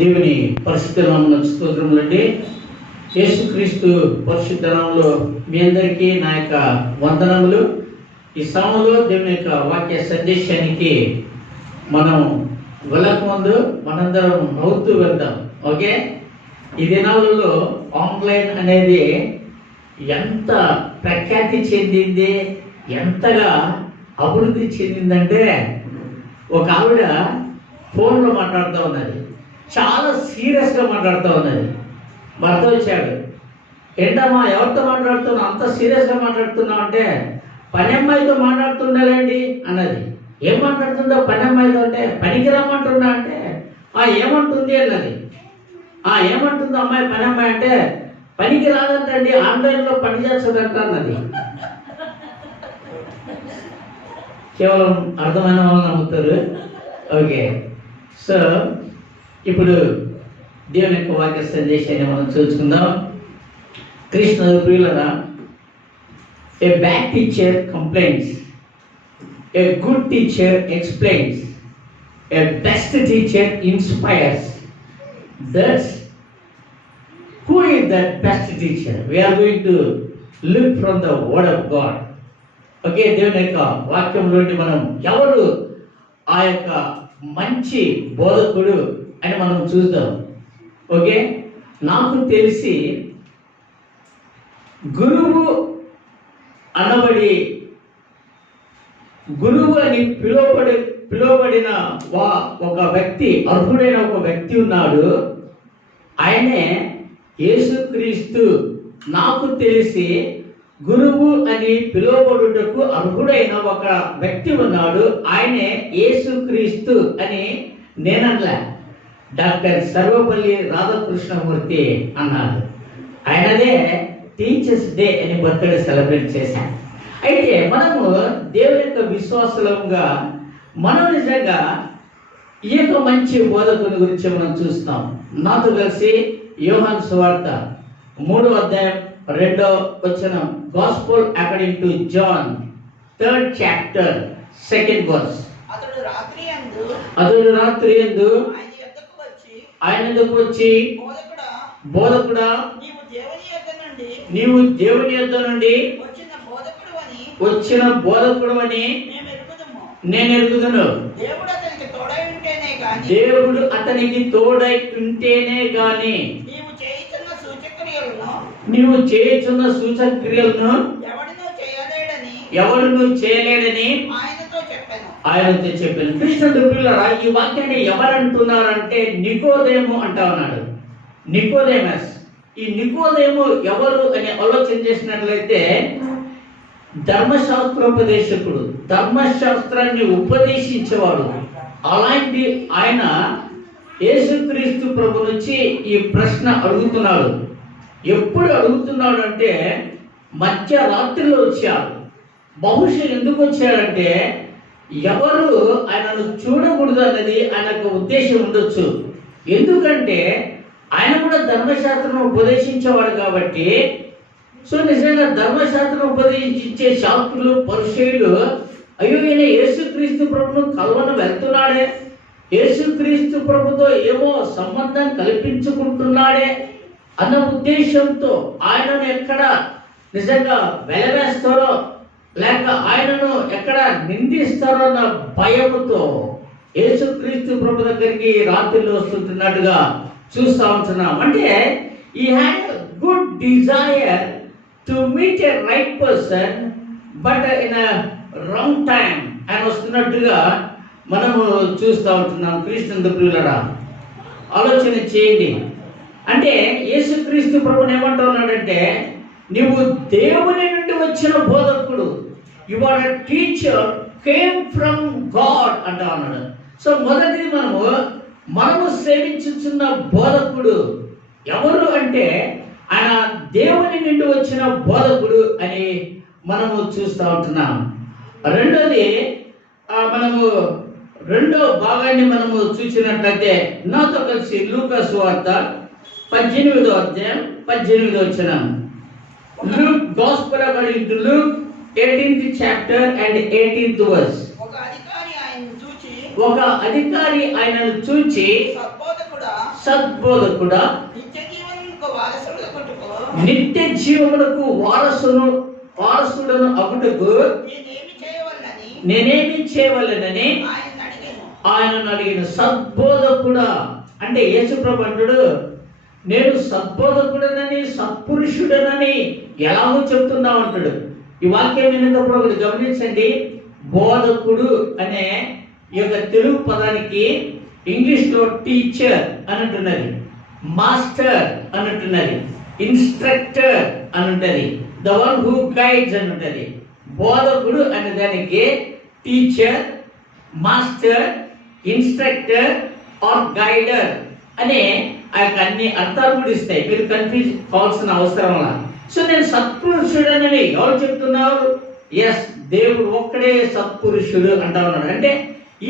దేవుని పరిశుద్ధ నామమున స్తోత్రములండి. యేసుక్రీస్తు పరిశుద్ధ నామములో మీ అందరికీ నా యొక్క వందనములు. ఈ సమయంలో దేవుని యొక్క వాక్య సందేశానికి మనం వెళ్ళకముందు మనందరం నవ్వుతూ వెళ్దాం. ఓకే, ఈ దినాలలో ఆన్లైన్ అనేది ఎంత ప్రఖ్యాతి చెందింది, ఎంతగా అభివృద్ధి చెందిందంటే, ఒక ఆవిడ ఫోన్లో మాట్లాడుతూ ఉన్నది, చాలా సీరియస్గా మాట్లాడుతూ ఉన్నది. భర్త వచ్చాడు, ఏంటమ్మా ఎవరితో మాట్లాడుతున్నావు, అంత సీరియస్గా మాట్లాడుతున్నావు అంటే, పని అమ్మాయితో మాట్లాడుతుండాలండి అన్నది. ఏం మాట్లాడుతుందో పని అమ్మాయితో అంటే, పనికి రమ్మంటున్నా అంటే, ఏమంటుంది అన్నది. ఏమంటుంది అమ్మాయి పని అమ్మాయి అంటే, పనికి రాదంటండి, ఆన్లైన్లో పని చేస్తుందంట అన్నది. కేవలం అర్థమైన వాళ్ళు నమ్ముతారు. ఓకే, సో ఇప్పుడు దేవుని యొక్క వాక్య సందేశాన్ని మనం చూసుకుందాం. కృష్ణ ప్రియులరా, ఏ bad teacher complaints, a good teacher explains, A best teacher inspires. That's who is that best teacher? We are going to look from the word of God. Okay, దేవుని యొక్క వాక్యం నుండి మనం ఎవరు ఆ యొక్క మంచి బోధకుడు అని మనం చూద్దాం. ఓకే, నాకు తెలిసి గురువు అని పిలువబడిన ఒక వ్యక్తి, అర్హుడైన ఒక వ్యక్తి ఉన్నాడు. ఆయనే యేసుక్రీస్తు. నాకు తెలిసి గురువు అని పిలువబడుటకు అర్హుడైన ఒక వ్యక్తి ఉన్నాడు. ఆయనే యేసుక్రీస్తు అని నేనట్లా డాక్టర్ సర్వపల్లి రాధాకృష్ణమూర్తి అన్నారు. ఆయనదే టీచర్స్ డే అని బర్త్డే సెలబ్రేట్ చేశాం. అయితే మనము దేవుని యొక్క విశ్వాసులంగా మనం నిజంగా ఈ యొక్క మంచి బోధకుని గురించి మనం చూస్తాం. నాతో కలిసి యోహాను సువార్త 3వ అధ్యాయం 2వ వచనం, gospel according to John 3rd chapter 2nd verse. అతడు రాత్రి యందు ఆయన యొద్దకు వచ్చి బోధకుడా, నీవు దేవుని యొద్ద నుండి వచ్చిన బోధకుడు అని నేను ఎరుగుదును. దేవుడు అతనికి తోడై ఉంటేనే గాని నీవు చేయుచున్న సూచక్రియలను ఎవడును చేయలేడని ఆయనతో చెప్పాను. కృష్ణుడు పిల్లరా, ఈ వాక్యాన్ని ఎవరంటున్నారంటే నికోదేము అంటా ఉన్నాడు. నికోదేమస్. ఈ నికోదేము ఎవరు అని ఆలోచన చేసినట్లయితే, ధర్మశాస్త్రోపదేశకుడు, ధర్మశాస్త్రాన్ని ఉపదేశించేవాడు. అలాంటి ఆయన యేసుక్రీస్తు ప్రభు నుంచి ఈ ప్రశ్న అడుగుతున్నాడు. ఎప్పుడు అడుగుతున్నాడు అంటే, మధ్యరాత్రిలో వచ్చాడు. బహుశా ఎందుకు వచ్చాడంటే, ఎవరు ఆయనను చూడకూడదు అన్నది ఆయనకు ఉద్దేశం ఉండొచ్చు. ఎందుకంటే ఆయన కూడా ధర్మశాస్త్రం ఉపదేశించేవాడు కాబట్టి. సో నిజంగా ధర్మశాస్త్రం ఉపదేశించే శాస్త్రులు, పరిసయ్యులు, అయ్యో ఈయన యేసుక్రీస్తు ప్రభును కలవన వెళ్తున్నాడే, యేసుక్రీస్తు ప్రభుతో ఏమో సంబంధం కల్పించుకుంటున్నాడే అన్న ఉద్దేశంతో ఆయనను ఎక్కడ నిజంగా వెలవేస్తారో, లేక ఆయనను ఎక్కడ నిందిస్తారో అన్న భయముతో యేసుక్రీస్తు ప్రభు దగ్గరికి రాత్రిలో వస్తుంటున్నట్టుగా చూస్తూ ఉంటున్నాం. అంటే ఈ had good desire to meet a right person but in a wrong time ఆయన వస్తున్నట్టుగా మనము చూస్తూ ఉంటున్నాం. క్రీస్తు ప్రియులరా, ఆలోచన చేయండి. అంటే యేసుక్రీస్తు ప్రభుని ఏమంటా ఉన్నాడంటే, నీవు దేవుని నుండి వచ్చిన బోధకుడు, you are a teacher came from God అంటా ఉన్నాడు. సో మొదటిది మనము సేవించుచున్న బోధకుడు ఎవరు అంటే, ఆయన దేవుని నుండి వచ్చిన బోధకుడు అని మనము చూస్తూ ఉంటున్నాం. రెండోది, మనము రెండో భాగాన్ని మనము చూసినట్లయితే, నాతో కలిసి లూకా సువార్త 18వ అధ్యాయం 18వ వచనం. Luke, Gospel according to Luke 18th chapter and 18th verse. ఒక అధికారి ఆయనను చూచి ఒక అధికారి ఆయనను చూచి సద్బోధకుడా, నిత్య జీవనమునకు వారసుడు కొట్టుకో, నిత్య జీవమునకు వారసుడను అగుటకు నేనేమి చేయవలెనని ఆయనను అడిగిన. సద్బోధకుడా అంటే యేసుప్రభు అంటాడు, నేను సద్బోధకుడనని సత్పురుషుడనని ఎలాగో చెప్తున్నావు అంటాడు. ఈ వాక్యం వినేటప్పుడు ఒకటి గమనించండి. బోధకుడు అనే ఈ యొక్క తెలుగు పదానికి ఇంగ్లీష్ లో టీచర్ అన్నట్టున్నది, మాస్టర్ అన్నట్టున్నది, ఇన్స్ట్రక్టర్ అని ఉంటది, ద వన్ హూ గైడ్స్ అని ఉంటది. బోధకుడు అనే దానికి teacher, master, instructor or guider అనే ఆ యొక్క అన్ని అర్థాలు కూడా ఇస్తాయి. మీరు కన్ఫ్యూజ్ కావాల్సిన అవసరం లా. సో నేను సత్పురుషుడనని ఎవరు చెప్తున్నారు? ఎస్, దేవుడు ఒక్కడే సత్పురుషుడు అంటా ఉన్నాడు. అంటే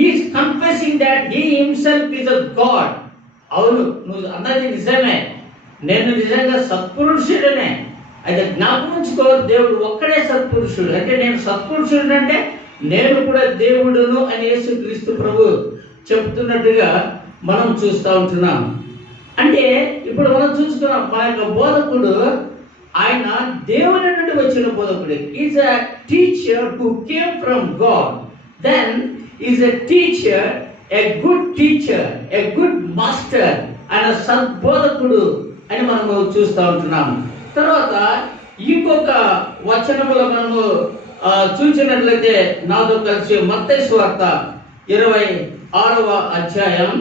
is confessing that he himself is a God. అవును, నువ్వు అన్నది నిజమే, నేను నిజంగా సత్పురుషుడనే. అయితే జ్ఞాపకం ఉంచుకో, దేవుడు ఒక్కడే సత్పురుషుడు. అంటే నేను సత్పురుషుడు అంటే నేను కూడా దేవుడును అని యేసుక్రీస్తు ప్రభు చెప్తున్నట్టుగా మనం చూస్తూ ఉంటున్నాం. అంటే ఇప్పుడు మనం చూసుకున్నాం, మన యొక్క బోధకుడు ఆయన దేవుని నుండి వచ్చిన బోధకుడు. Is a teacher who came from God. Then is a teacher, a good teacher, a good master, ఆయన సద్బోధకుడు అని మనము చూస్తూ ఉంటున్నాము. తర్వాత ఇంకొక వచనములో మనము చూసినట్లయితే నాతో కలిసి మత్తయి సువార్త 26వ అధ్యాయం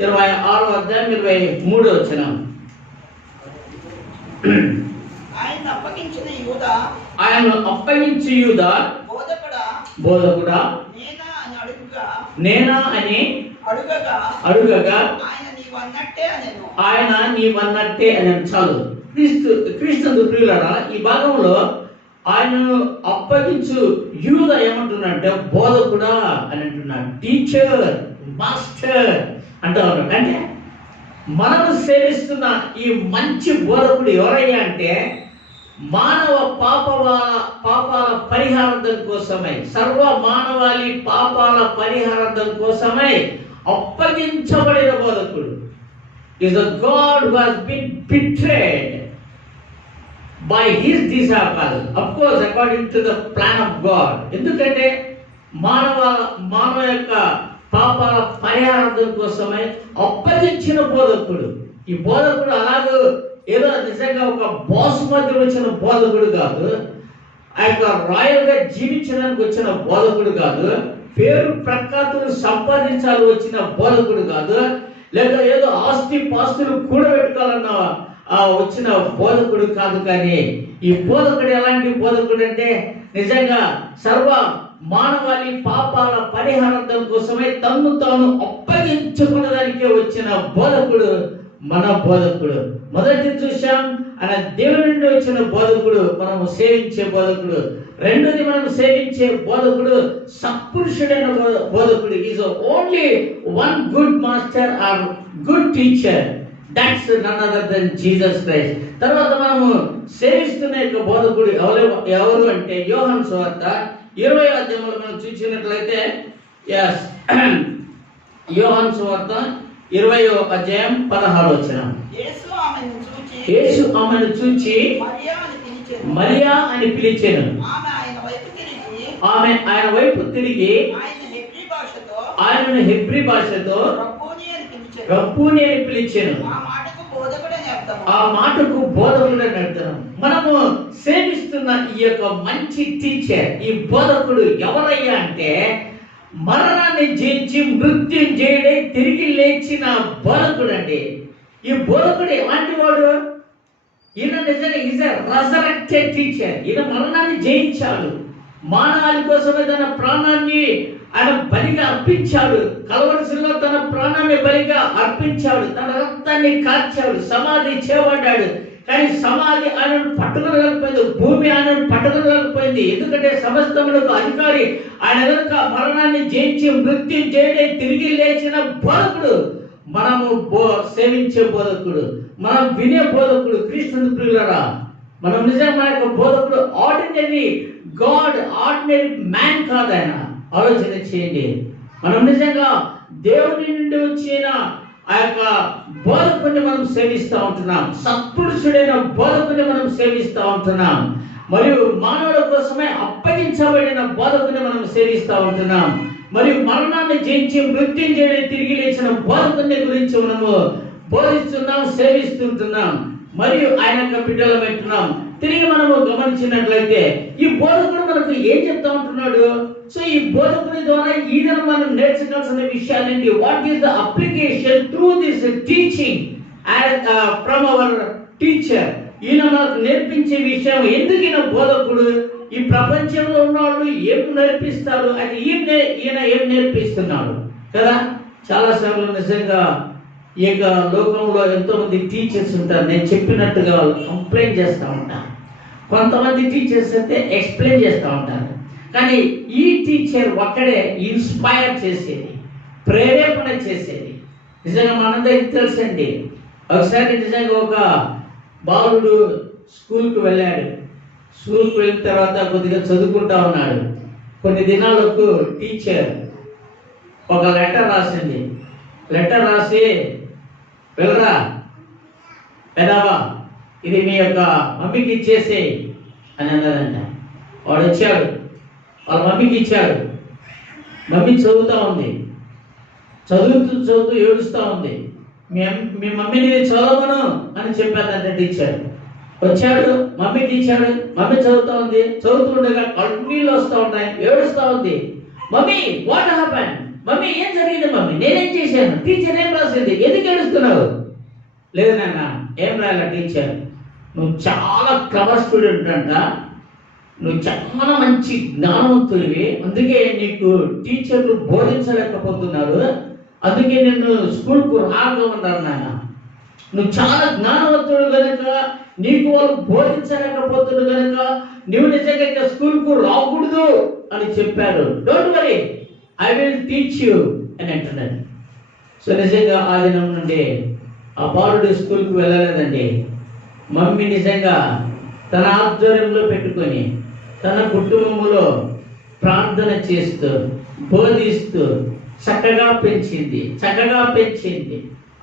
23వ వచనం. ఆయన అప్పగించి యూదా బోధకుడా నేనా అని అడుగగా ఆయన నీవన్నట్టే అని. చాలు. క్రీస్తు ప్రియులారా, ఈ భాగంలో ఆయనను అప్పగించు యూద ఏమంటున్నాడంటే బోధకుడా అని అంటున్నాడు, టీచర్, మాస్టర్ అంటూ ఉన్నాడు. అంటే మనము సేవిస్తున్న ఈ మంచి బోధకుడు ఎవరయ్యా అంటే మానవ పాపాల పరిహారార్థం కోసమై, సర్వ మానవాళి పాపాల పరిహారార్థం కోసమై అప్పగించబడిన బోధకుడు. is the God who has been betrayed by his disciples, of course according to the plan of God. ఎందుకంటే మానవ యొక్క పాపాల పరిహారార్థం కోసమై అప్పగించిన బోధకుడు. ఈ బోధకుడు అలాగూ ఏదో నిజంగా ఒక బాస్ మధ్య వచ్చిన బోధకుడు కాదు, ఆ యొక్క రాయల్ గా జీవించడానికి వచ్చిన బోధకుడు కాదు, పేరు ప్రఖ్యాతులు సంపాదించాలని వచ్చిన బోధకుడు కాదు, లేదా ఏదో ఆస్తి పాస్తులు కూడబెట్టుకోవాలన్న వచ్చిన బోధకుడు కాదు. కానీ ఈ బోధకుడు ఎలాంటి బోధకుడు అంటే నిజంగా సర్వ మానవాళి పాపాల పరిహారార్థం కోసమే తన్ను తాను అప్పగించుకున్నదానికే వచ్చిన బోధకుడు మన బోధకుడు. మొదటి చూశాం, ఆయన దేవుని నుండి వచ్చిన బోధకుడు, మనము సేవించే బోధకుడు. రెండోది మనం సేవించే బోధకుడు సత్పురుషుడైన బోధకుడు. Is only one good master or good teacher, that's none other than Jesus Christ. తర్వాత మనము సేవిస్తున్న యొక్క బోధకుడు ఎవరు అంటే యోహాను సువార్త 20వ అధ్యాయంలో మనం చూసినట్లయితే, యోహాను సువార్త 20వ అధ్యాయం 16వ వచనం. యేసు ఆమెను చూచి మరియా అని పిలిచెను. ఆమె ఆయన వైపు తిరిగి ఆయనను హెబ్రీ భాషతో రబ్బూని అని పిలిచెను. ఆ మాటకు బోధకుడని అర్థం. మనము సేవిస్తున్న ఈ యొక్క మంచి టీచర్, ఈ బోధకుడు ఎవరయ్యా అంటే మరణాన్ని జయించి మృత్యుంజయుడై తిరిగి లేచిన బోధకుడు అండి. ఈ బోధకుడు ఎలాంటి వాడు? ఈయన నిజంగా ఈజ్ ఎ రెసరెక్టెడ్ టీచర్. ఈయన మరణాన్ని జయించాడు, మానవాళి కోసమే తన ప్రాణాన్ని ఆయన బలిగా అర్పించాడు. కలవరసిలో తన ప్రాణాన్ని బలిగా అర్పించాడు, తన రక్తాన్ని కార్చాడు, సమాధి చేయబడ్డాడు. కానీ సమాధి ఆయనను పట్టుకోలేకపోయింది, భూమి ఆయనను పట్టుకోలేకపోయింది. ఎందుకంటే సమస్తములకు అధికారి ఆయన కనుక మరణాన్ని జయించి మృత్యుంజయుడై తిరిగి లేచిన బోధకుడు మనము సేవించే బోధకుడు, మనం వినే బోధకుడు. క్రీస్తు ప్రియులారా, మనం నిజంగా మన యొక్క బోధకుడు ఆర్డినరీ గాడ్, ఆర్డినరీ మ్యాన్ కాదు ఆయన. ఆలోచన చేయండి. మనం నిజంగా దేవుని నుండి వచ్చిన ఆ యొక్క బోధకుని మనం సేవిస్తూ ఉంటున్నాం. సత్పురుషుడైన బోధకుని మనం సేవిస్తూ ఉంటున్నాం. మరియు మానవుల కోసమే అప్పగించబడిన బోధకుని మనం సేవిస్తూ ఉంటున్నాం. మరియు మరణాన్ని జయించి మృత్యుంజయుని తిరిగి లేచిన బోధకుని గురించి మనము బోధిస్తున్నాం, సేవిస్తుంటున్నాం. మరియు ఆయన యొక్క బిడ్డలు పెట్టున్నాం. తిరిగి మనము గమనించినట్లయితే ఈ బోధకుడు మనకు ఏం చెప్తా ఉంటున్నాడు? సో ఈ బోధకుని ద్వారా ఈ దినం మనం నేర్చుకోవాల్సిన విషయాలేంటి? What is the application through this teaching from our teacher? ఈయన మనకు నేర్పించే విషయం ఎందుకు ఈయన బోధకుడు? ఈ ప్రపంచంలో ఉన్నవాళ్ళు ఏం నేర్పిస్తారు, అది ఈయన ఏం నేర్పిస్తున్నాడు కదా. చాలా సార్లు నిజంగా ఈ యొక్క లోకంలో ఎంతో మంది టీచర్స్ ఉంటారు. నేను చెప్పినట్టుగా వాళ్ళు కంప్లైంట్ చేస్తూ ఉంటారు. కొంతమంది టీచర్స్ అయితే ఎక్స్ప్లెయిన్ చేస్తూ ఉంటారు. కానీ ఈ టీచర్ ఒక్కడే ఇన్స్పైర్ చేసేది, ప్రేరేపణ చేసేది. నిజంగా మనందరికీ తెలుసండి. ఒకసారి నిజంగా ఒక బాలుడు స్కూల్కి వెళ్ళాడు. స్కూల్కి వెళ్ళిన తర్వాత కొద్దిగా చదువుకుంటా ఉన్నాడు. కొన్ని దినాలకు టీచర్ ఒక లెటర్ రాసింది. లెటర్ రాసి, వెళ్ళరా పెదావా, ఇది మీ యొక్క మమ్మీకి ఇచ్చేసి అని అన్నదంట. వాడు వచ్చాడు, వాళ్ళ మమ్మీకి ఇచ్చాడు. మమ్మీ చదువుతూ ఉంది. చదువుతూ ఏడుస్తూ ఉంది. మీ మమ్మీని చదవను అని చెప్పాదంట టీచర్. వచ్చాడు, మమ్మీకి ఇచ్చాడు. మమ్మీ చదువుతూ ఉంది. చదువుతుండగా కన్నీళ్ళు వస్తూ ఉంటాయి, ఏడుస్తూ ఉంది. Mummy what happen? మమ్మీ ఏం జరిగింది? మమ్మీ నేనేం చేశాను? టీచర్ ఏం రాసింది? ఎందుకు ఏడుస్తున్నావు? లేదు నాన్న, ఏం రాయాల టీచర్, నువ్వు చాలా క్లవర్ స్టూడెంట్ అంట, నువ్వు చాలా మంచి జ్ఞానవంతుడివి, అందుకే నీకు టీచర్లు బోధించలేకపోతున్నారు, అందుకే నిన్ను స్కూల్కు రాగమన్నారు నాన్న. నువ్వు చాలా జ్ఞానవంతుడు కనుక నీకు వాళ్ళు బోధించలేకపోతున్నారు కనుక నువ్వు నిజంగా ఇంకా స్కూల్కు రాకూడదు అని చెప్పారు. Don't worry, I will teach you అని అంటున్నాడు. సో నిజంగా ఆ దినం నుండి ఆ బాలుడు స్కూల్కి వెళ్ళలేదండి. మమ్మీ నిజంగా తన ఆధ్వర్యంలో పెట్టుకొని తన కుటుంబంలో ప్రార్థన చేస్తూ బోధిస్తూ చక్కగా పెంచింది,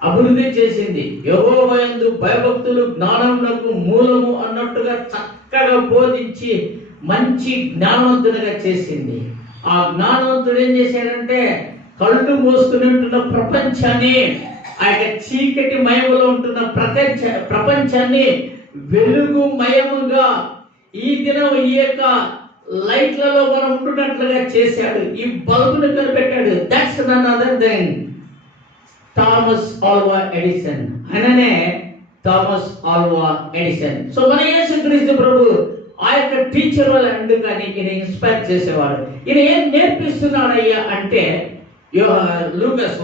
అభివృద్ధి చేసింది. యెహోవా యందు భయభక్తులు జ్ఞానమునకు మూలము అన్నట్టుగా చక్కగా బోధించి మంచి జ్ఞానవంతునిగా చేసింది. ఆ జ్ఞానవంతుడు ఏం చేశాడంటే కళ్ళు మోసుకుని ఉంటున్న ప్రపంచాన్ని, ఆ యొక్క చీకటి మయములో ఉంటున్న ప్రపంచాన్ని వెలుగుమయముగా ఈ దినం ఈ యొక్క లైట్లలో మనం ఉంటున్నట్లుగా చేశాడు. ఈ బల్బును కనిపెట్టాడు. That's none other than Thomas Alva Edison. ఆయననే థామస్ ఆల్వా ఎడిసన్. సో మన యేసుక్రీస్తు ప్రభు ఆ యొక్క టీచర్ వల్ల అందుకని ఈయన ఇన్స్పైర్ చేసేవాడు. ఈయన ఏం నేర్పిస్తున్నాడయ్యా అంటే లూకాసు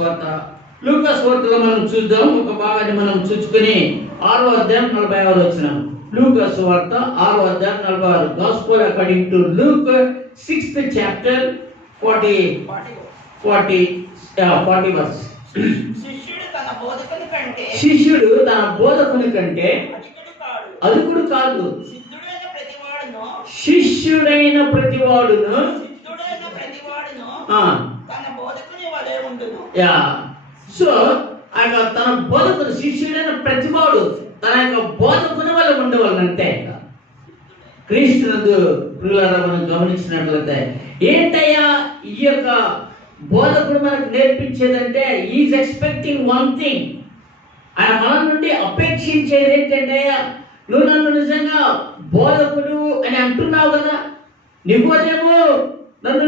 వార్తలో మనం చూద్దాం. ఒక భాగాన్ని మనం చూసుకుని 6వ అధ్యాయం 46 వచనం. లూకాసు వార్త 6వ అధ్యాయం 46. Gospel according to Luke 6th chapter 40 verse. శిష్యుడు తన బోధకుని కంటే అధికుడు కాదు. శిష్యుడైన ప్రతివాడును సో తన బోధకుడు, శిష్యుడైన ప్రతివాడు తన యొక్క బోధకుని వల్ల ఉండవాలంటే క్రీస్తునందు ప్రియులారా మనం గమనించినట్లయితే ఏంటయ్యా ఈ యొక్క బోధకుడు మనకు నేర్పించేదంటే ఈజ్ ఎక్స్పెక్టింగ్ వన్ థింగ్. ఆయన మన నుండి అపేక్షించేది ఏంటంటే, నువ్వు నన్ను నిజంగా బోధకుడు అని అంటున్నావు కదా, నికోదేమో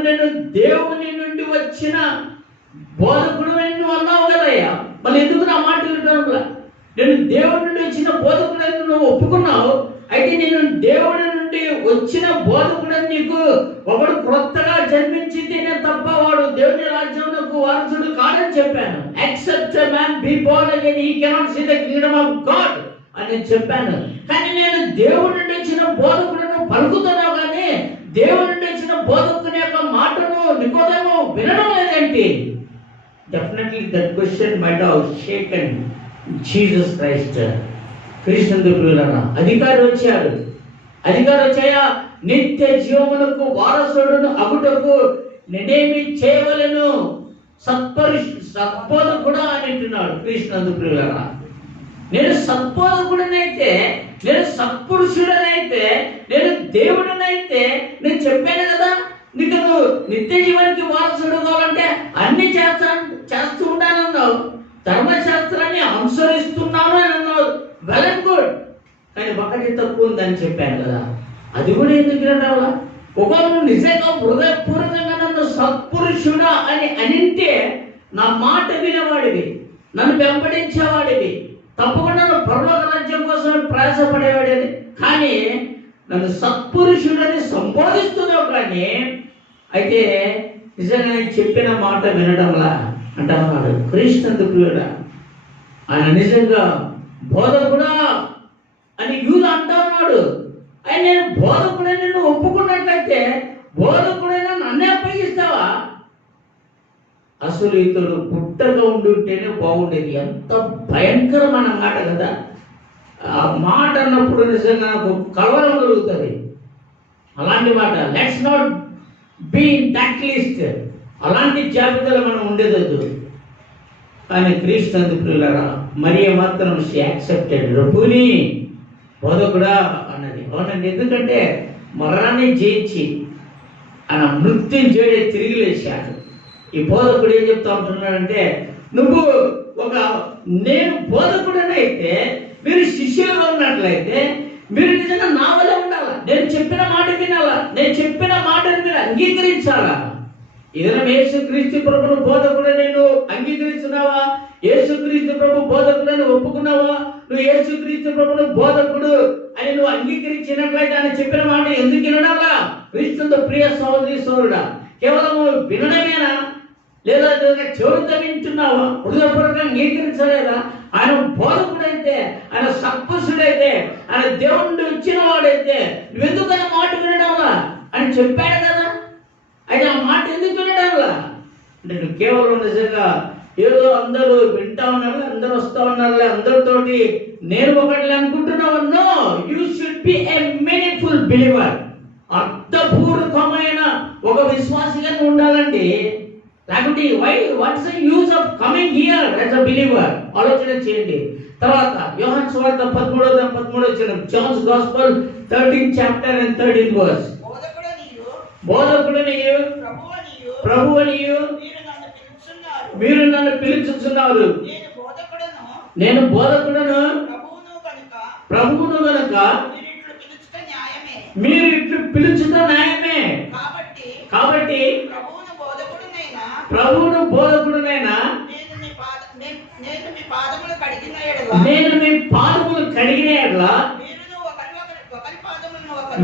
నేను దేవుని నుండి వచ్చిన బోధకుడు అని నువ్వు అన్నావు కదయ్యా, మళ్ళీ ఎందుకు నా మాట వినడంలా? నేను దేవుడి నుండి వచ్చిన బోధకుడు అని నువ్వు ఒప్పుకున్నావు, అయితే నేను దేవుడి నుండి వచ్చిన బోధకుడని నీకు ఒకడు క్రొత్తగా జన్మించితేనే తప్ప వాడు దేవుని రాజ్యమునకు వారసుడు కాడని చెప్పాను. Except a man be born again he cannot see the kingdom of God అని చెప్పాను. కానీ నేను దేవుడి నుండి వచ్చిన బోధకుడును పలుకుతున్నావు, కానీ దేవుడి నుండి వచ్చిన బోధకుని యొక్క మాటను నికోదేమో వినడం లేదేంటి? Definitely that question might have shaken Jesus Christ. క్రీస్తునందు ప్రియులారా, అధికారి వచ్చాయా, నిత్య జీవమునకు వారసుడును అగుటకు నేనేమి చేయవలెను, సత్బోధకుడా అని అంటున్నాడు. కృష్ణందు ప్రియులారా. నేను సత్బోధకుడినైతే, నేను సత్పురుషుడనైతే, నేను దేవుడినైతే, నేను చెప్పాను కదా నీకు నువ్వు నిత్య జీవానికి వారసుడు కావాలంటే అన్ని చేస్తూ ఉంటానన్నావు, ధర్మశాస్త్రాన్ని అనుసరిస్తున్నాను అని అన్నావు, వెల్ అండ్ గుడ్. కానీ ఒకటి తక్కువ ఉందని చెప్పాను కదా, అది కూడా ఎందుకు వినడావా? ఒకవేళ నువ్వు నిజంగా హృదయపూర్వకంగా నన్ను సత్పురుషుడా అని అనింటే నా మాట వినేవాడివి, నన్ను వెంబడించేవాడివి, తప్పకుండా నువ్వు పరలోక రాజ్యం కోసం ప్రయాసపడేవాడిని. కానీ నన్ను సత్పురుషుడని సంబోధిస్తున్నావు, కానీ అయితే నిజంగా నేను చెప్పిన మాట వినడంలా అంటున్నాడు కృష్ణందు ప్రియుడా. ఆయన నిజంగా బోధకుడా అని యూద అంటా ఉన్నాడు. ఆయన నేను బోధకుడని నిన్ను ఒప్పుకున్నట్లయితే బోధకుడైనా నన్నే అప్పగిస్తావా? అసలు ఇతడు పుట్టగా ఉండుంటేనే బాగుండేది. ఎంత భయంకరమైన మాట కదా. ఆ మాట అన్నప్పుడు నిజంగా నాకు కలవరం కలుగుతుంది. అలాంటి మాట let's not be in that list. అలాంటి జాబితాలో మనం ఉండేదొద్దు. కానీ క్రీస్తు ప్రియులారా, మరియ మాత్రం షీ యాక్సెప్టెడ్. రబ్బుని, బోధకుడా అన్నది. అవునండి, ఎందుకంటే మరణాన్ని జయించి ఆయన మృత్యుని చేయడే తిరిగి లేచాడు. ఈ బోధకుడు ఏం చెప్తా ఉంటున్నాడంటే, నేను బోధకుడనైతే మీరు శిష్యులుగా ఉన్నట్లయితే మీరు నిజంగా నా వల్ల ఉండాలా, నేను చెప్పిన మాట వినాలా, నేను చెప్పిన మాటను మీరు అంగీకరించాలా. ఏదైనా యేసుక్రీస్తు ప్రభువు బోధకుడు నేను అంగీకరిస్తున్నావా? యేసుక్రీస్తు ప్రభు బోధకుడని ఒప్పుకున్నావా? నువ్వు యేసుక్రీస్తు ప్రభువు బోధకుడు అని నువ్వు అంగీకరించినట్లయితే ఆయన చెప్పిన మాట ఎందుకు వినడాలా? క్రీస్తుతో ప్రియ సహోదరి సోదరుడా, కేవలం వినడమేనా, లేదా చెవులతో వింటున్నావా? హృదయపూర్వకంగా అంగీకరించలేదా? ఆయన బోధకుడైతే, ఆయన సత్పురుషుడైతే, ఆయన దేవుడు ఇచ్చిన వాడైతే నువ్వెందుకు ఆయన మాట వినడంలా అని చెప్పాడు కదా. అయితే ఆ మాట ఎందుకు వినడంలా అంటే నువ్వు కేవలం నిజంగా ఏదో అందరూ వింటా ఉన్నారు, అందరూ వస్తా ఉన్నారు, అందరితోటి నేను ఒకటి అనుకుంటున్నావు. No, you should be a meaningful believer. అర్థపూర్వకమైన ఒక విశ్వాసిగా ఉండాలండి. లేకుంటే what's the use of coming here as a believer? ఆలోచన చేయండి. తర్వాత యోహాను సువార్త 13వ John's gospel 13th chapter and 13th verse. బోధకుడనియు ప్రభువనియు మీరు నన్ను పిలుచుచున్నారు. నేను బోధకుడను ప్రభువును గనుక మీరు ఇట్లు పిలుచుట న్యాయమే. కాబట్టి ప్రభువును బోధకుడునైనా నేను మీ పాదములు కడిగిన యెడల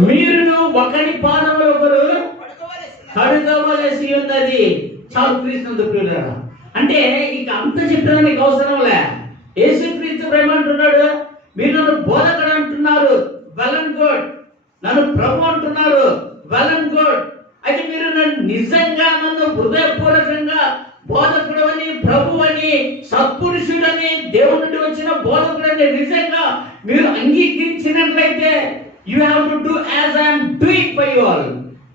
మీరును ఒకరి పాదములు ఒకరు కడుగవలసి ఉన్నది. చాలు క్రీస్తు ప్రియులారా. అంటే ఇక అంత చెప్పిన మీకు అవసరం లే. యేసుక్రీస్తు ఏమంటున్నాడు? మీరు నన్ను బోధకుడు అంటున్నారు, వెల్ అండ్ గుడ్. నన్ను ప్రభు అంటున్నారు, వెల్ అండ్ గుడ్. అయితే మీరు నన్ను నిజంగా నన్ను హృదయపూర్వకంగా బోధకుడు అని, ప్రభు అని, సత్పురుషుడని, దేవుడి నుండి వచ్చిన బోధకుడని నిజంగా మీరు అంగీకరించినట్లయితే you have to do as I'm doing for you all.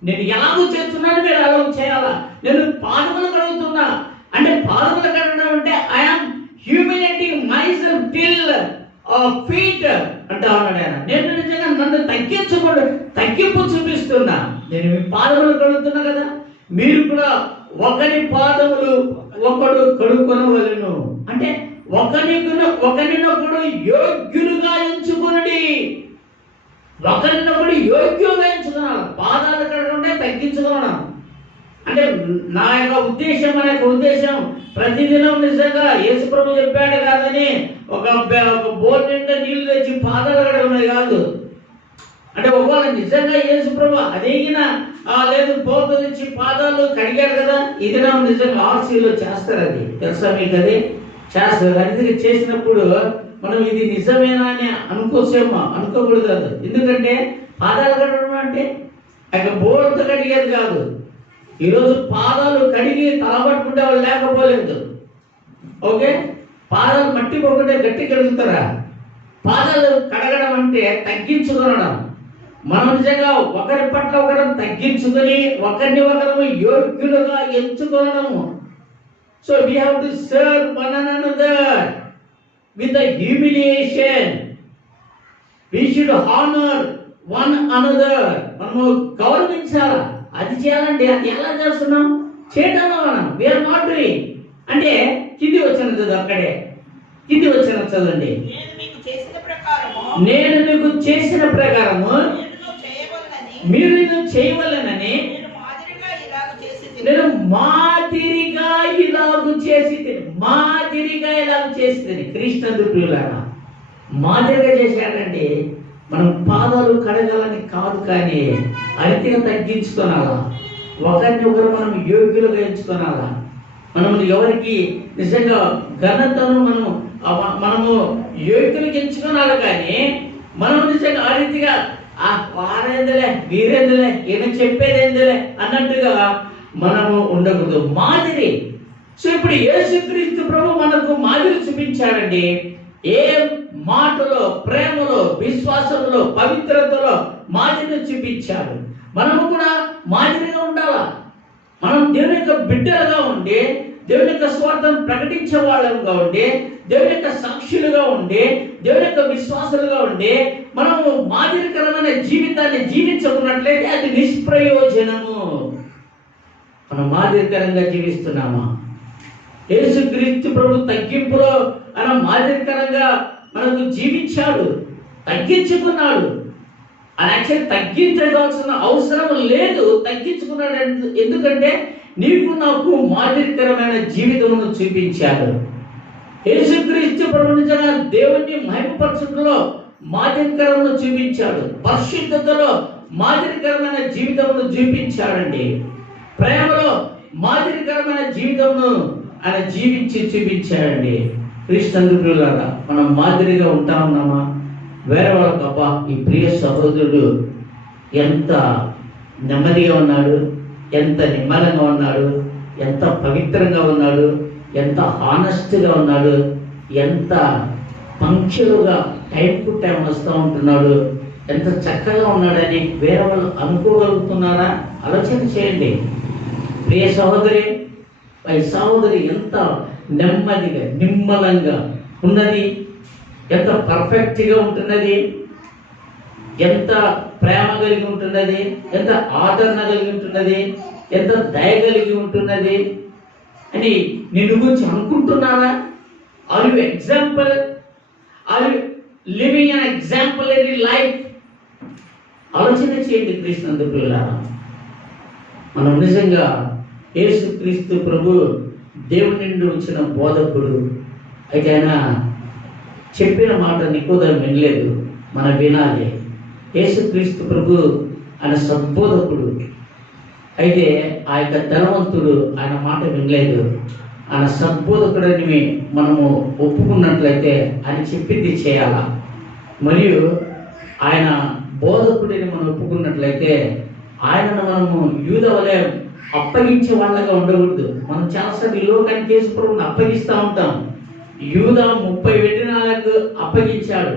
నేను ఎలాగో చేస్తున్నాను, మీరు అలాగ చేయాలా. నేను పాదములు కడుగుతున్నా అంటే పాదములు కడగడం అంటే I'm humiliating myself till feet అంటా ఉన్నాడు ఆయన. నేను నిజంగా నన్ను తగ్గింపు చూపిస్తున్నా. నేను మీ పాదములు కడుగుతున్నా కదా, మీరు కూడా ఒకరి పాదములు ఒకడు కడుక్కొనవలెను. అంటే ఒకరినొకడు యోగ్యులుగా ఎంచుకునడి. ఒకరినొకడు యోగ్యంగా ఎంచుకున్నాను. పాదాలు కడగడం తగ్గించుకోవడం అంటే నా యొక్క ఉద్దేశం, మన యొక్క ఉద్దేశం ప్రతిదినం నిజంగా యేసు ప్రభు చెప్పాడు కాదని ఒక బోర్ నిండా నీళ్లు తెచ్చి పాదాలు కడగడం కాదు. అంటే ఒకవేళ నిజంగా యేసు ప్రభు అదేగిన లేదు బోర్డు తెచ్చి పాదాలు కడిగాడు కదా, ఇది నిజంగా ఆర్సీలో చేస్తారు. అది తెలుసా మీకు? అది చేస్తారు. అది చేసినప్పుడు మనం ఇది నిజమేనా అని అనుకోకూడదు కాదు. ఎందుకంటే పాదాలు కడగడం అంటే అక్కడ బోర్డుతో కడిగేది కాదు. ఈరోజు పాదాలు కడిగి తలబట్టుకుంటే వాళ్ళు లేకపోలేదు. ఓకే, పాదాలు మట్టి పోకుంటే గట్టి కడుగుతారా? పాదాలు కడగడం అంటే తగ్గించుకోవడం. మనం నిజంగా ఒకరి పట్ల ఒకరు తగ్గించుకొని ఒకరిని ఒకరు యోగ్యులుగా ఎంచుకోవడము. So we have to serve one another. with the humiliation. We should honor one another. మనము గౌరవించాలా. అది చేయాలంటే అది ఎలా చేస్తున్నాం? చేయటంలో మనం వీఆర్ నాట్ డూయింగ్. అంటే కింది వచ్చిన చదువు అక్కడే కింది వచ్చిన చదవండి. నేను మీకు చేసిన ప్రకారము మీరు చేయవలెనని నేను మాదిరిగా ఇలాగు చేసి క్రీస్తు ప్రియులారా, మాదిరిగా చేశాడండి. మనం పాదాలు కడగాలని కాదు, కానీ అరితిగా తగ్గించుకోనాలా. ఒకరిని ఒకరు మనం యోగ్యులుగా ఎంచుకోనాలా. మనం ఎవరికి నిజంగా ఘనతను మనము యోగ్యులకు ఎంచుకోనాలి, కానీ మనం నిజంగా ఆ రీతిగా వారేందులే వీరేందులే ఈయన చెప్పేదేందులే అన్నట్టుగా మనము ఉండకూడదు. మాదిరి. సో ఇప్పుడు యేసుక్రీస్తు ప్రభు మనకు మాదిరి చూపించాడండి. ఏ మాటలో, ప్రేమలో, విశ్వాసంలో, పవిత్రతలో మాదిరిని చూపించాడు. మనము కూడా మాదిరిగా ఉండాలా. మనం దేవుని యొక్క బిడ్డలుగా ఉండి, దేవుని యొక్క స్వార్థం ప్రకటించే వాళ్ళంగా ఉండి, దేవుని యొక్క సాక్షులుగా ఉండి, దేవుని యొక్క విశ్వాసులుగా ఉండి మనము మాదిరికరమైన జీవితాన్ని జీవించుకున్నట్లయితే అది నిష్ప్రయోజనము. మనం మాదిరికరంగా జీవిస్తున్నామా? యేసుక్రీస్తు ప్రభు తగ్గింపులో ఆయన మాదిరికరంగా మనకు జీవించాడు, తగ్గించుకున్నాడు. ఆయన యాక్చువల్లీ తగ్గించవలసిన అవసరం లేదు, తగ్గించుకున్నాడు. ఎందుకంటే నీకు నాకు మాదిరికరమైన జీవితమును చూపించాడు. యేసుక్రీస్తు ప్రభు నిజంగా దేవుణ్ణి మహిమపరచుటలో మాదిరికరమును చూపించాడు. పరిశుద్ధతలో మాదిరికరమైన జీవితమును చూపించాడండి. ప్రేమలో మాదిరికరమైన జీవితమును ఆయన జీవించి చూపించాడండి. క్రీస్తు ప్రియులారా, మనం మాదిరిగా ఉంటా ఉన్నామా? వేరే వాళ్ళకి అబ్బా ఈ ప్రియ సహోదరుడు ఎంత నెమ్మదిగా ఉన్నాడు, ఎంత నిమ్మలంగా ఉన్నాడు, ఎంత పవిత్రంగా ఉన్నాడు, ఎంత హానెస్ట్గా ఉన్నాడు, ఎంత పంక్చులుగా టైం టు టైం వస్తూ ఉంటున్నాడు, ఎంత చక్కగా ఉన్నాడని వేరే వాళ్ళు అనుకోగలుగుతున్నారా? ఆలోచన చేయండి. ప్రియ సహోదరి, ఈ సహోదరి ఎంత నెమ్మదిగా నిమ్మలంగా ఉన్నది, ఎంత పర్ఫెక్ట్గా ఉంటున్నది, ఎంత ప్రేమ కలిగి ఉంటున్నది, ఎంత ఆదరణ కలిగి ఉంటున్నది, ఎంత దయ కలిగి ఉంటున్నది అని నిన్ను గురించి అనుకుంటున్నారా? Are you example? Are you living an exemplary life? ఆలోచన చేయండి క్రీస్తు ప్రియులారా. మనం నిజంగా యేసుక్రీస్తు ప్రభు దేవుని నుండి వచ్చిన బోధకుడు. అయితే ఆయన చెప్పిన మాట నికోదేము వినలేదు, మనం వినాలి. యేసుక్రీస్తు ప్రభు ఆయన సద్బోధకుడు. అయితే ఆ యొక్క ధనవంతుడు ఆయన మాట వినలేదు. ఆయన సద్బోధకుడని మనము ఒప్పుకున్నట్లయితే ఆయన చెప్పింది చేయాలా. మరియు ఆయన బోధకుడిని మనం ఒప్పుకున్నట్లయితే ఆయనను మనము యూద వలె అప్పగించే వాళ్ళగా ఉండకూడదు. మనం చాలాసార్లు ఈ లోకానికి యేసు ప్రభువుని అప్పగిస్తూ ఉంటాం. యూద 30 వెండి నాణాలకు అప్పగించాడు,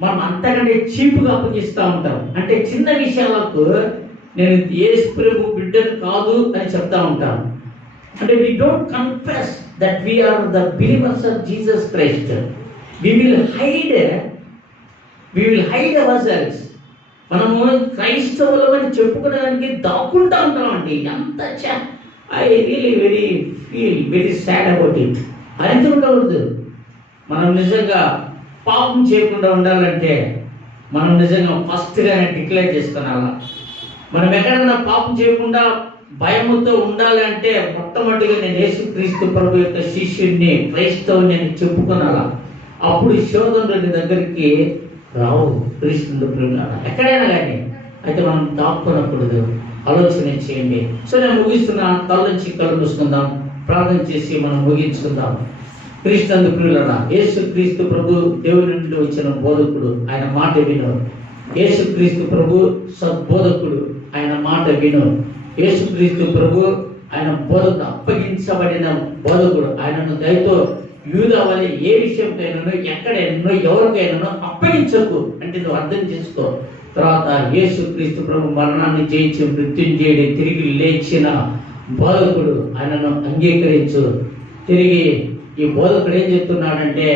మనం అంతకంటే చీపుగా అప్పగిస్తూ ఉంటాం. అంటే చిన్న విషయాలకు నేను యేసు ప్రభు బిడ్డను కాదు అని చెప్తా ఉంటాను. అంటే we don't confess that we are the believers of Jesus Christ. We will hide ourselves. మనము క్రైస్తవులమని చెప్పుకోవడానికి దాక్కుంటా ఉంటామండి. ఎంత I really very sad about it. అది ఉండకూడదు. మనం నిజంగా పాపం చేయకుండా ఉండాలంటే మనం నిజంగా ఫస్ట్గానే డిక్లేర్ చేసుకున్నాలా. మనం ఎక్కడైనా పాపం చేయకుండా భయముతో ఉండాలి అంటే మొట్టమొదటిగా నేను యేసుక్రీస్తు ప్రభు యొక్క శిష్యుడిని, క్రైస్తవుని అని చెప్పుకున్నాలా. అప్పుడు శోధనలు నీ దగ్గరికి రావు. క్రీస్తు ప్రియులారా, ఎక్కడైనా కానీ. అయితే మనం దాక్కునకూడదు. ఆలోచన చేయండి. సో నేను ముగిస్తున్నా. కళ్ళు నుంచి కళ్ళు మూసుకుందాం, ప్రార్థన చేసి మనం ముగించుకుందాం. క్రీస్తు ప్రియులారా, యేసుక్రీస్తు ప్రభు దేవుని నుండి వచ్చిన బోధకుడు, ఆయన మాట విను. యేసుక్రీస్తు ప్రభు సద్బోధకుడు, ఆయన మాట విను. యేసుక్రీస్తు ప్రభు ఆయన బోధకు అప్పగించబడిన బోధకుడు. ఆయనను దయతో యూద వలె ఏ విషయంకైనా, ఎక్కడైనా, ఎవరికైనా అప్పగించకు అంటే నువ్వు అర్థం చేసుకో. తర్వాత యేసుక్రీస్తు ప్రభు మరణాన్ని జయించి మృత్యుంజయుడి తిరిగి లేచిన బోధకుడు, ఆయనను అంగీకరించు. తిరిగి ఈ బోధకుడు ఏం చెప్తున్నాడంటే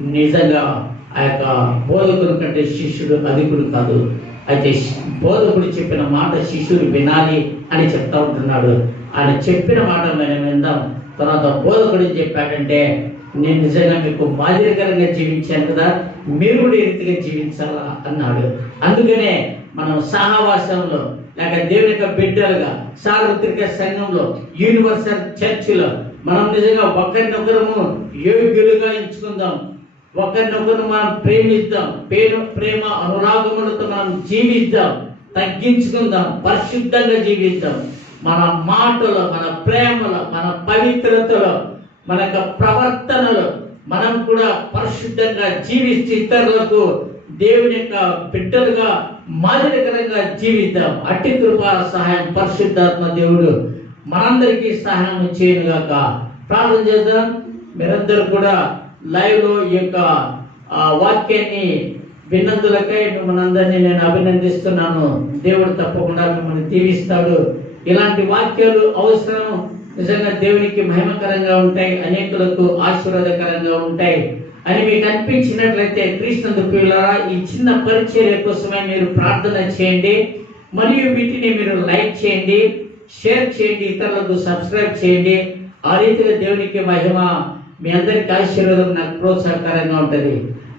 నిజంగా ఆ యొక్క బోధకుడు కంటే శిష్యుడు అధికుడు కాదు. అయితే బోధకుడు చెప్పిన మాట శిష్యుడు వినాలి అని చెప్తా ఉంటున్నాడు. ఆయన చెప్పిన మాట మనం విందాం. తర్వాత బోధకుడు ఏం చెప్పాడంటే, నేను నిజంగా మీకు మాదిరికరంగా జీవించాను కదా, మీరు కూడా ఈ రీతిగా జీవించాలా అన్నాడు. అందుకనే మనం సహవాసంలో లేక దేవుని యొక్క బిడ్డలుగా సార్వత్రిక సంఘంలో యూనివర్సల్ చర్చిలో మనం నిజంగా ఒకరినొకరము యోగ్యులుగా ఎంచుకుందాం. ఒకరినొకరు మనం ప్రేమిద్దాం. ప్రేమ అనురాగములతో మనం జీవిద్దాం. తగ్గించుకుందాం. పరిశుద్ధంగా జీవిద్దాం. మన మాటలో, మన ప్రేమలో, మన పవిత్రతలో, మన యొక్క ప్రవర్తనలో మనం కూడా పరిశుద్ధంగా జీవిస్తూ ఇతరులకు దేవుని యొక్క బిడ్డలుగా మాదిరికరంగా జీవిద్దాం. అట్టి కృపా సహాయం పరిశుద్ధాత్మ దేవుడు మనందరికీ సహాయం చేయనుగాక. ప్రార్థన చేద్దాం. మీరందరూ కూడా లైవ్ లో ఈ యొక్క వాక్యాన్ని విన్నందులకై మిమ్మల్ని అందరినీ నేను అభినందిస్తున్నాను. దేవుడు తప్పకుండా మిమ్మల్ని దీవిస్తాడు. ఇలాంటి వాక్యాలు అవసరం. నిజంగా దేవునికి మహిమకరంగా ఉంటాయి, అనేకులకు ఆశీర్వాదకరంగా ఉంటాయి అని మీకు అనిపించినట్లయితే క్రీస్తు ప్రియులారా, ఈ చిన్న పరిచర్య కోసమే మీరు ప్రార్థన చేయండి. మరియు వీటిని మీరు లైక్ చేయండి, షేర్ చేయండి, ఇతరులకు సబ్స్క్రైబ్ చేయండి. ఆ రీతిగా దేవునికి మహిమ, మీ అందరికి ఆశీర్వాదం నాకు ప్రోత్సాహకరంగా ఉంటుంది.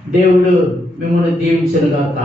దేవుడు మిమ్మల్ని దీవించును గాక.